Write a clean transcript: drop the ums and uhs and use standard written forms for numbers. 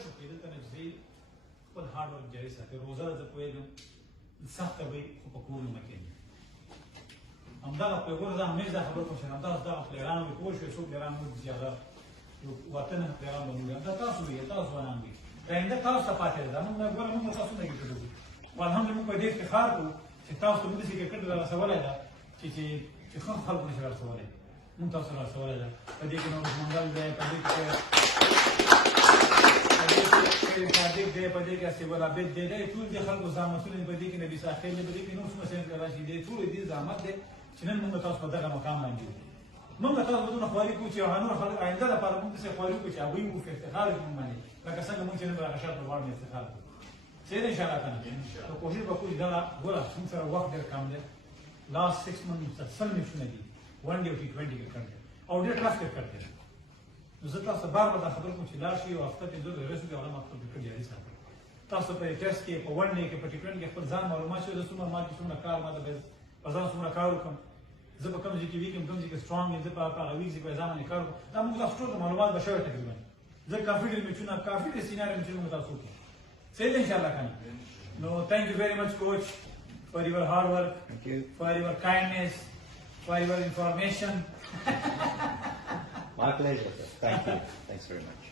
شو کې دلته نږدې خپل هارد ورک جاري ساتي. روزه ده، زه پوهېږم سخته به وي خو په کورونو مه کښېنئ. همدغه پیغور زه همیشه دا خبره کوم چې همدغه دغه پلیران وي، پوه شوې څو پلیران موږ چې هغه یو وطن پلیران به موږ دا تاسو وي، تاسو ځوانان وي، آینده تاسو ته پاتې ده. موږ ګوره موږ تاسو نه کېدو او الحمدلله موږ په دې افتخار کوو چې تاسو ته موږ داسې کرکټ رارسولی ده چې ښه خلکو نشي رارسولی. موږ تاسو رارسولی ده. په دې کې نورس منګل دی، په دې کې صادق دی، په دې کې اسیبل عابد دی، دا ټول دې خلکو زحمتونه دي. په دې کې نبي ساحل دی، په دې کې نور څومره سیند راشي دی، ټول دې زحمت دی چې نن موږ تاسو په دغه مقام باندې یو. موږ تاسو ته دونه خواري کوو چې هغه نور خلک آینده لپاره موږ داسې خواري کوو چې هغوی مو په افتخار کې موږ باندې لکه څنګه موږ چې نن هغه شاته غواړو افتخار کوو. صحیح ده انشاءالله کنه؟ نو کوشش به کوو چې دغه ګوره موږ سره وخت ډېر کم دی. لاست 6 months 70 میچونه دي، ون ډے او T20 کرکټ دی او ډېر ټف کرکټ دی. نو زه تاسو ته بار بار دا خبره کوم چې لاړ شئ او هفته کې 2 ورځې وروسته هغه خپل کرکټ جاري ساتئ. تاسو په ټیسټ کې، په ون ډے کې، په T20 کې خپل ځان معلومات شوي. زه څومره ما کې څومره کار ما ته په ځان څومره کار وکړم، زه په کوم ځای کې ویک یم، کوم ځای کې سټرانګ یم، زه په هغه ویک ځای په ځان باندې کار وکړم. دا موږ تاسو ټول معلومات به شوی تقریبا. زه کافي ډېر میچونه، کافي ډېر سیناري میچونه موږ تاسو وکړو. صحیح ده انشاءالله کنه؟ نو thank you very much coach for your hard work, for your kindness, for your information. My pleasure, sir. Thank you. Thanks very much.